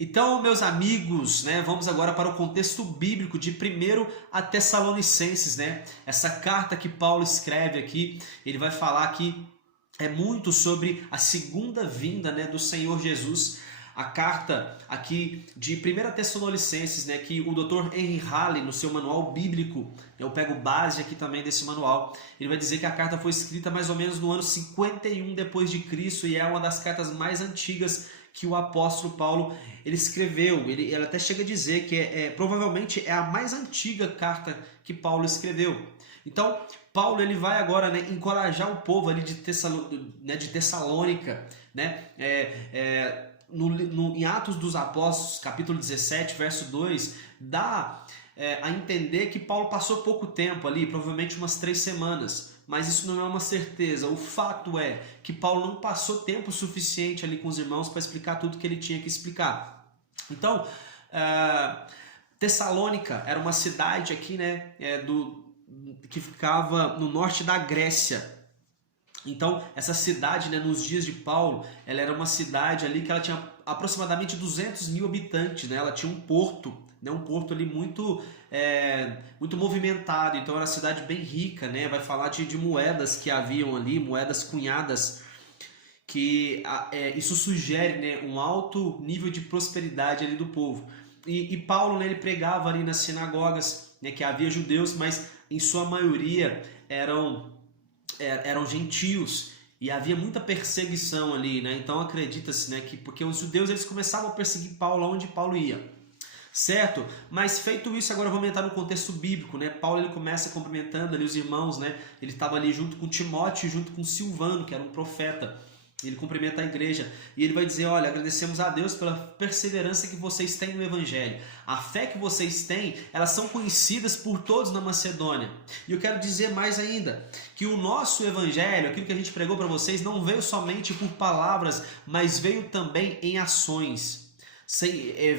Então, meus amigos, né, vamos agora para o contexto bíblico de 1 a Tessalonicenses, né? Essa carta que Paulo escreve aqui, ele vai falar aqui muito sobre a segunda vinda, né, do Senhor Jesus. A carta aqui de 1 Tessalonicenses, né, que o Dr. Henry Halley, no seu manual bíblico, eu pego base aqui também desse manual, ele vai dizer que a carta foi escrita mais ou menos no ano 51 depois de Cristo e é uma das cartas mais antigas que o apóstolo Paulo ele escreveu. Ele até chega a dizer que provavelmente é a mais antiga carta que Paulo escreveu. Então, Paulo ele vai agora, né, encorajar o povo ali de Tessalônica, né, em Atos dos Apóstolos, capítulo 17, verso 2, dá a entender que Paulo passou pouco tempo ali, provavelmente umas 3 semanas, mas isso não é uma certeza. O fato é que Paulo não passou tempo suficiente ali com os irmãos para explicar tudo que ele tinha que explicar. Então, Tessalônica era uma cidade aqui, né, que ficava no norte da Grécia. Então, essa cidade, né, nos dias de Paulo, ela era uma cidade ali que ela tinha aproximadamente 200 mil habitantes, né? Ela tinha um porto, né, um porto ali muito movimentado. Então, era uma cidade bem rica, né? Vai falar de moedas que haviam ali, moedas cunhadas, que isso sugere, né, um alto nível de prosperidade ali do povo. E Paulo, né, ele pregava ali nas sinagogas, né, que havia judeus, mas em sua maioria eram gentios e havia muita perseguição ali, né? Então acredita-se, né, que porque os judeus eles começavam a perseguir Paulo onde Paulo ia, certo? Mas feito isso, agora vamos entrar no contexto bíblico, né? Paulo ele começa cumprimentando ali os irmãos, né? Ele estava ali junto com Timóteo, junto com Silvano, que era um profeta. Ele cumprimenta a igreja e ele vai dizer: olha, agradecemos a Deus pela perseverança que vocês têm no Evangelho. A fé que vocês têm, elas são conhecidas por todos na Macedônia. E eu quero dizer mais ainda, que o nosso Evangelho, aquilo que a gente pregou para vocês, não veio somente por palavras, mas veio também em ações.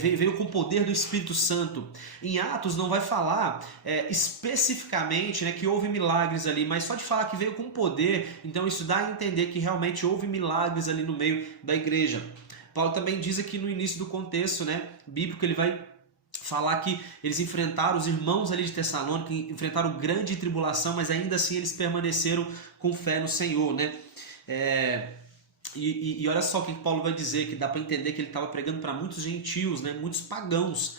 Veio com o poder do Espírito Santo. Em Atos não vai falar especificamente, né, que houve milagres ali, mas só de falar que veio com poder, então isso dá a entender que realmente houve milagres ali no meio da igreja. Paulo também diz aqui no início do contexto, né, bíblico, ele vai falar que eles enfrentaram, os irmãos ali de Tessalônica, enfrentaram grande tribulação, mas ainda assim eles permaneceram com fé no Senhor, né? E olha só o que Paulo vai dizer, que dá para entender que ele estava pregando para muitos gentios, né, muitos pagãos.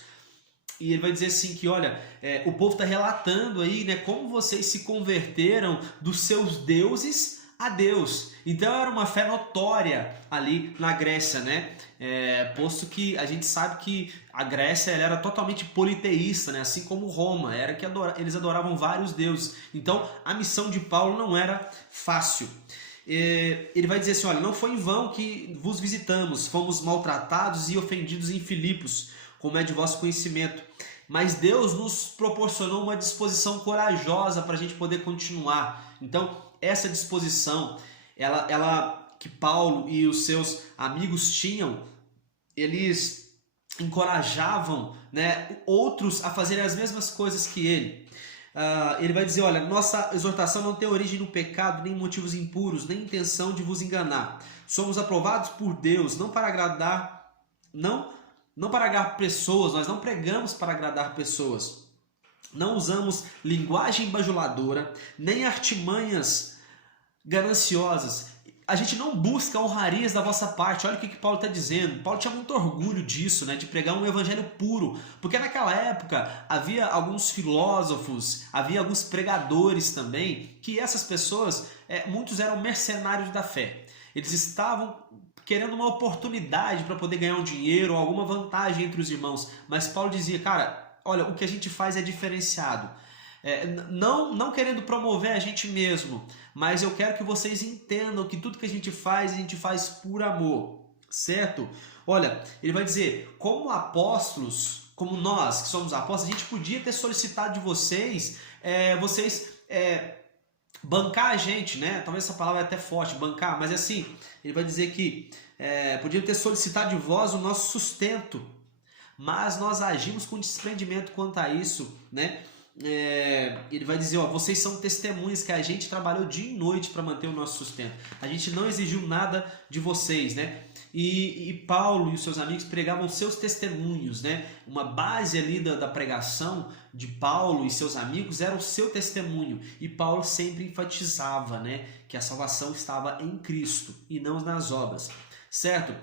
E ele vai dizer assim que, olha, o povo está relatando aí, né, como vocês se converteram dos seus deuses a Deus. Então era uma fé notória ali na Grécia, né? Posto que a gente sabe que a Grécia ela era totalmente politeísta, né? Assim como Roma, era que eles adoravam vários deuses. Então a missão de Paulo não era fácil. Ele vai dizer assim: olha, não foi em vão que vos visitamos, fomos maltratados e ofendidos em Filipos, como é de vosso conhecimento. Mas Deus nos proporcionou uma disposição corajosa para a gente poder continuar. Então, essa disposição, ela que Paulo e os seus amigos tinham, eles encorajavam, né, outros a fazerem as mesmas coisas que ele. Ele vai dizer: olha, nossa exortação não tem origem no pecado, nem motivos impuros, nem intenção de vos enganar. Somos aprovados por Deus, não para agradar pessoas, nós não pregamos para agradar pessoas. Não usamos linguagem bajuladora, nem artimanhas gananciosas. A gente não busca honrarias da vossa parte. Olha o que Paulo está dizendo. Paulo tinha muito orgulho disso, né, de pregar um evangelho puro. Porque naquela época havia alguns filósofos, havia alguns pregadores também, que essas pessoas, muitos eram mercenários da fé. Eles estavam querendo uma oportunidade para poder ganhar um dinheiro ou alguma vantagem entre os irmãos. Mas Paulo dizia: cara, olha, o que a gente faz é diferenciado. Não querendo promover a gente mesmo, mas eu quero que vocês entendam que tudo que a gente faz por amor, certo? Olha, ele vai dizer: como apóstolos, como nós que somos apóstolos, a gente podia ter solicitado de vocês, bancar a gente, né? Talvez essa palavra é até forte, bancar, mas assim, ele vai dizer que podiam ter solicitado de vós o nosso sustento, mas nós agimos com desprendimento quanto a isso, né? Ele vai dizer: ó, vocês são testemunhas que a gente trabalhou dia e noite para manter o nosso sustento. A gente não exigiu nada de vocês, né? e Paulo e os seus amigos pregavam seus testemunhos, né? Uma base ali da pregação de Paulo e seus amigos era o seu testemunho, e Paulo sempre enfatizava, né, que a salvação estava em Cristo e não nas obras, certo?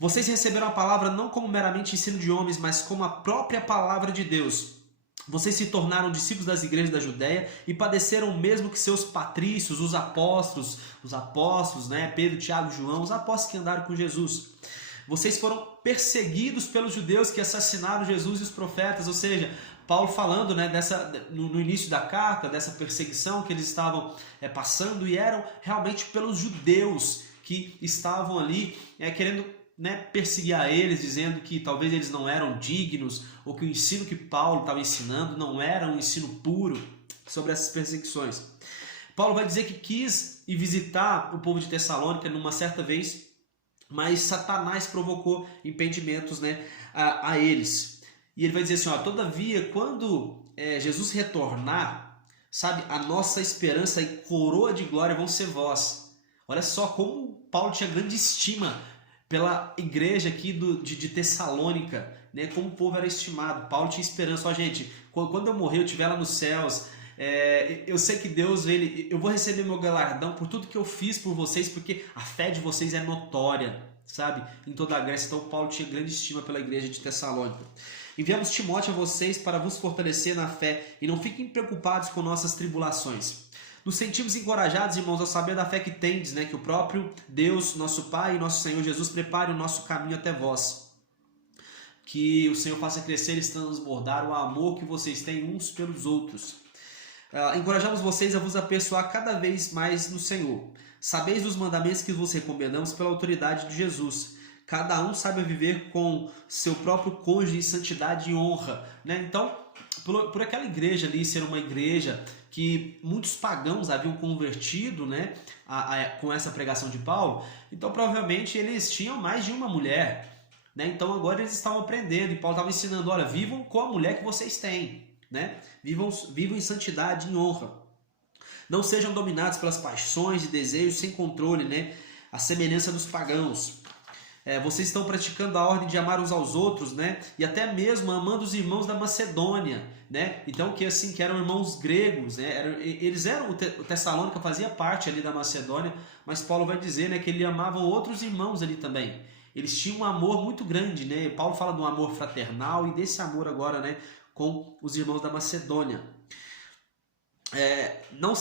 Vocês receberam a palavra não como meramente ensino de homens, mas como a própria palavra de Deus. Vocês se tornaram discípulos das igrejas da Judéia e padeceram o mesmo que seus patrícios, os apóstolos, né? Pedro, Tiago, João, os apóstolos que andaram com Jesus. Vocês foram perseguidos pelos judeus que assassinaram Jesus e os profetas, ou seja, Paulo falando, né, no início da carta, dessa perseguição que eles estavam passando, e eram realmente pelos judeus que estavam ali querendo, né, perseguir a eles, dizendo que talvez eles não eram dignos, ou que o ensino que Paulo estava ensinando não era um ensino puro sobre essas perseguições. Paulo vai dizer que quis ir visitar o povo de Tessalônica numa certa vez, mas Satanás provocou impedimentos, né, a eles. E ele vai dizer assim, todavia, quando Jesus retornar, sabe, a nossa esperança e coroa de glória vão ser vós. Olha só como Paulo tinha grande estima pela igreja aqui de Tessalônica, né? Como o povo era estimado. Paulo tinha esperança. Gente, quando eu morrer, eu estiver lá nos céus, eu sei que Deus, eu vou receber meu galardão por tudo que eu fiz por vocês, porque a fé de vocês é notória, sabe? Em toda a Grécia. Então Paulo tinha grande estima pela igreja de Tessalônica. Enviamos Timóteo a vocês para vos fortalecer na fé, e não fiquem preocupados com nossas tribulações. Nos sentimos encorajados, irmãos, ao saber da fé que tendes, né? Que o próprio Deus, nosso Pai e nosso Senhor Jesus prepare o nosso caminho até vós. Que o Senhor faça crescer e transbordar o amor que vocês têm uns pelos outros. Encorajamos vocês a vos apessoar cada vez mais no Senhor. Sabeis dos mandamentos que vos recomendamos pela autoridade de Jesus. Cada um saiba viver com seu próprio cônjuge em santidade e honra, né? Então, por aquela igreja ali ser uma igreja que muitos pagãos haviam convertido, né, com essa pregação de Paulo, então provavelmente eles tinham mais de uma mulher, né? Então agora eles estavam aprendendo, e Paulo estava ensinando, olha, vivam com a mulher que vocês têm, né? Vivam em santidade e em honra. Não sejam dominados pelas paixões e desejos sem controle, né? A semelhança dos pagãos. Vocês estão praticando a ordem de amar uns aos outros, né? E até mesmo amando os irmãos da Macedônia, né? Então que eram irmãos gregos, né? O Tessalônica fazia parte ali da Macedônia, mas Paulo vai dizer, né, que ele amava outros irmãos ali também. Eles tinham um amor muito grande, né? Paulo fala de um amor fraternal e desse amor agora, né, com os irmãos da Macedônia. Não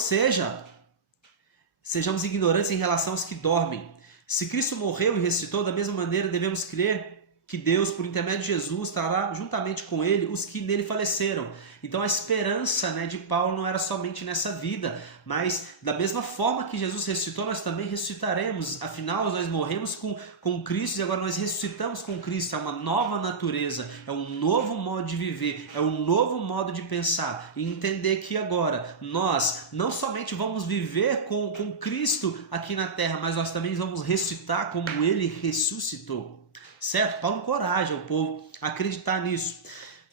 sejamos ignorantes em relação aos que dormem. Se Cristo morreu e ressuscitou, da mesma maneira devemos crer que Deus, por intermédio de Jesus, trará juntamente com ele os que nele faleceram. Então a esperança, né, de Paulo não era somente nessa vida, mas da mesma forma que Jesus ressuscitou, nós também ressuscitaremos. Afinal, nós morremos com Cristo e agora nós ressuscitamos com Cristo. É uma nova natureza, é um novo modo de viver, é um novo modo de pensar. E entender que agora nós não somente vamos viver com Cristo aqui na terra, mas nós também vamos ressuscitar como ele ressuscitou. Certo? Paulo encoraja o povo a acreditar nisso.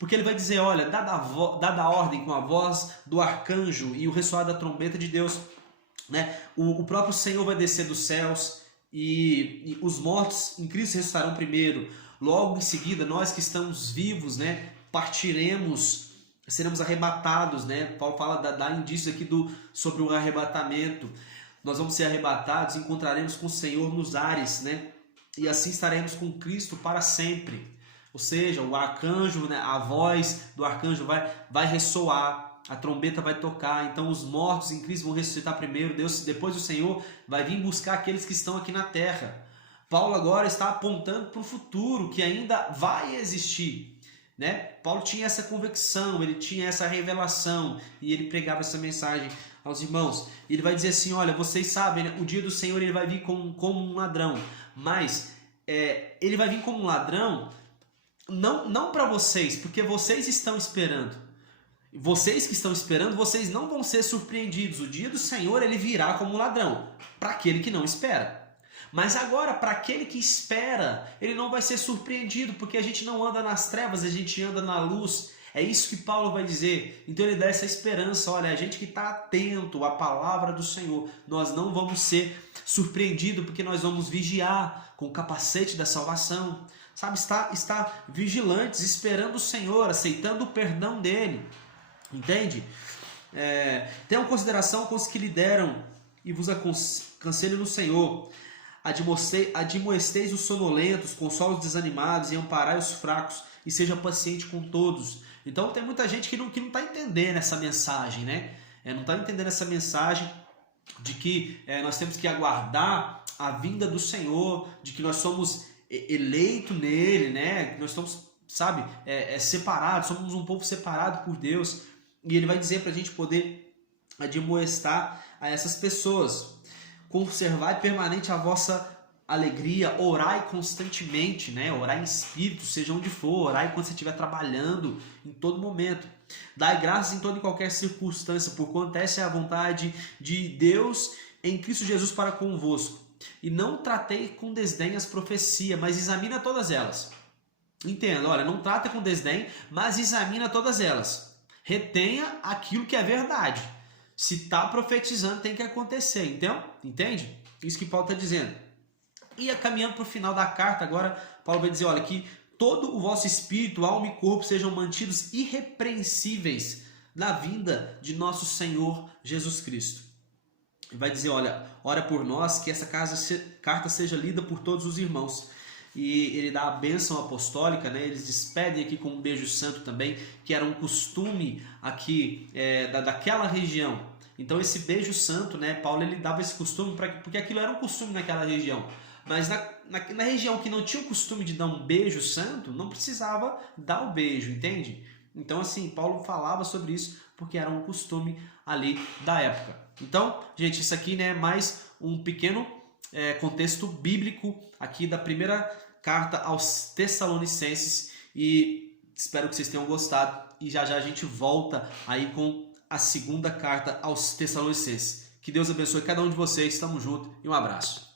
Porque ele vai dizer, olha, dada a ordem com a voz do arcanjo e o ressoar da trombeta de Deus, né, o próprio Senhor vai descer dos céus e os mortos em Cristo ressuscitarão primeiro. Logo em seguida, nós que estamos vivos, né, partiremos, seremos arrebatados, né? Paulo fala, dá indícios aqui sobre o arrebatamento. Nós vamos ser arrebatados e encontraremos com o Senhor nos ares, né? E assim estaremos com Cristo para sempre. Ou seja, o arcanjo, né, a voz do arcanjo vai ressoar, a trombeta vai tocar. Então os mortos em Cristo vão ressuscitar primeiro. Depois o Senhor vai vir buscar aqueles que estão aqui na terra. Paulo agora está apontando para o futuro que ainda vai existir, né? Paulo tinha essa convicção, ele tinha essa revelação e ele pregava essa mensagem aos irmãos. E ele vai dizer assim, olha, vocês sabem, né, o dia do Senhor ele vai vir como um ladrão. Mas ele vai vir como um ladrão não para vocês, porque vocês estão esperando. Vocês que estão esperando, vocês não vão ser surpreendidos. O dia do Senhor ele virá como um ladrão, para aquele que não espera. Mas agora, para aquele que espera, ele não vai ser surpreendido, porque a gente não anda nas trevas, a gente anda na luz. É isso que Paulo vai dizer. Então ele dá essa esperança. Olha, a gente que está atento à palavra do Senhor, nós não vamos ser surpreendidos, porque nós vamos vigiar com o capacete da salvação. Sabe, está vigilantes, esperando o Senhor, aceitando o perdão dele. Entende? Tenham consideração com os que lideram e vos aconselho no Senhor. Admoesteis os sonolentos, consola os desanimados e amparai os fracos, e seja paciente com todos. Então tem muita gente que não está entendendo essa mensagem, né? Não está entendendo essa mensagem de que nós temos que aguardar a vinda do Senhor, de que nós somos eleitos nele, né? Que nós estamos, sabe, separados, somos um povo separado por Deus. E ele vai dizer para a gente poder admoestar a essas pessoas. Conservai permanente a vossa alegria, orai constantemente, né? Orai em espírito, seja onde for, orai quando você estiver trabalhando, em todo momento. Dai graças em toda e qualquer circunstância, porquanto essa é a vontade de Deus em Cristo Jesus para convosco. E não tratei com desdém as profecias, mas examina todas elas. Entenda, olha, não trata com desdém, mas examina todas elas. Retenha aquilo que é verdade. Se está profetizando, tem que acontecer. Então, entende? Isso que Paulo está dizendo. E caminhando para o final da carta, agora Paulo vai dizer, olha, que todo o vosso espírito, alma e corpo sejam mantidos irrepreensíveis na vinda de nosso Senhor Jesus Cristo. Ele vai dizer, olha, ora por nós, que essa carta seja lida por todos os irmãos. E ele dá a bênção apostólica, né? Eles despedem aqui com um beijo santo também, que era um costume aqui daquela região. Então esse beijo santo, né? Paulo ele dava esse costume porque aquilo era um costume naquela região. Mas na região que não tinha o costume de dar um beijo santo, não precisava dar o beijo, entende? Então assim, Paulo falava sobre isso porque era um costume ali da época. Então, gente, isso aqui, né, é mais um pequeno contexto bíblico aqui da primeira carta aos Tessalonicenses, e espero que vocês tenham gostado, e já já a gente volta aí com a segunda carta aos Tessalonicenses. Que Deus abençoe cada um de vocês, tamo junto e um abraço.